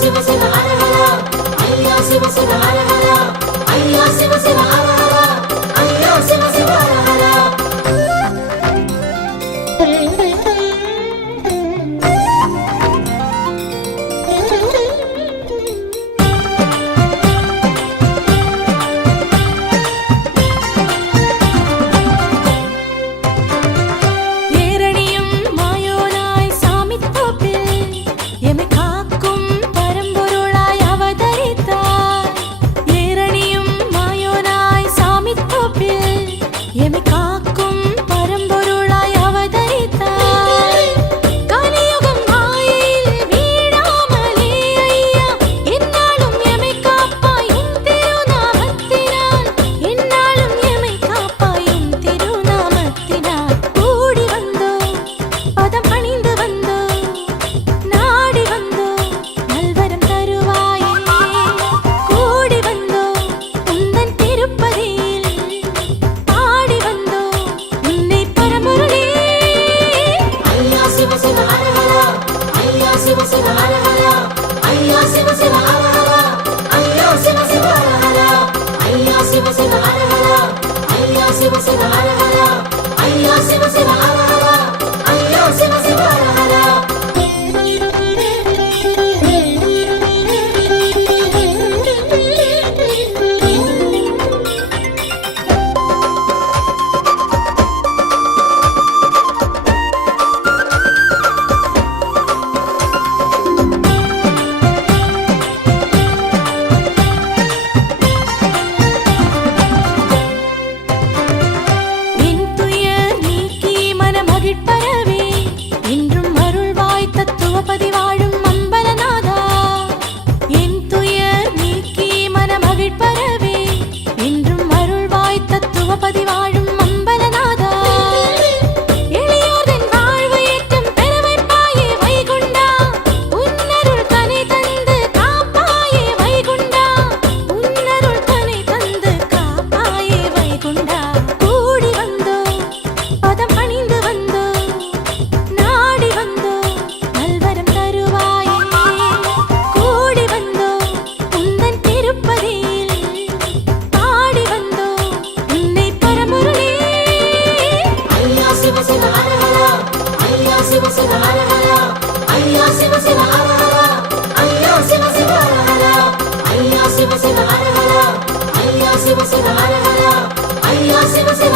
சிவ சிவ ஹர ஹர ஐயா சிவ சிவ ஹர ஹர சிவ சிவ ஹர ஹரா ஐயா சிவ சிவ ஹர ஹரா ஐயா சிவ சிவ ஹர ஹரா ஐயா சிவ சிவ ஹர ஹரா ஐயா சிவ சிவ ஹர ஹரா ஐயா சிவ சிவ శివ శివ హర హర. అయ్యా శివ శివ హర హర. అయ్యా శివ శివ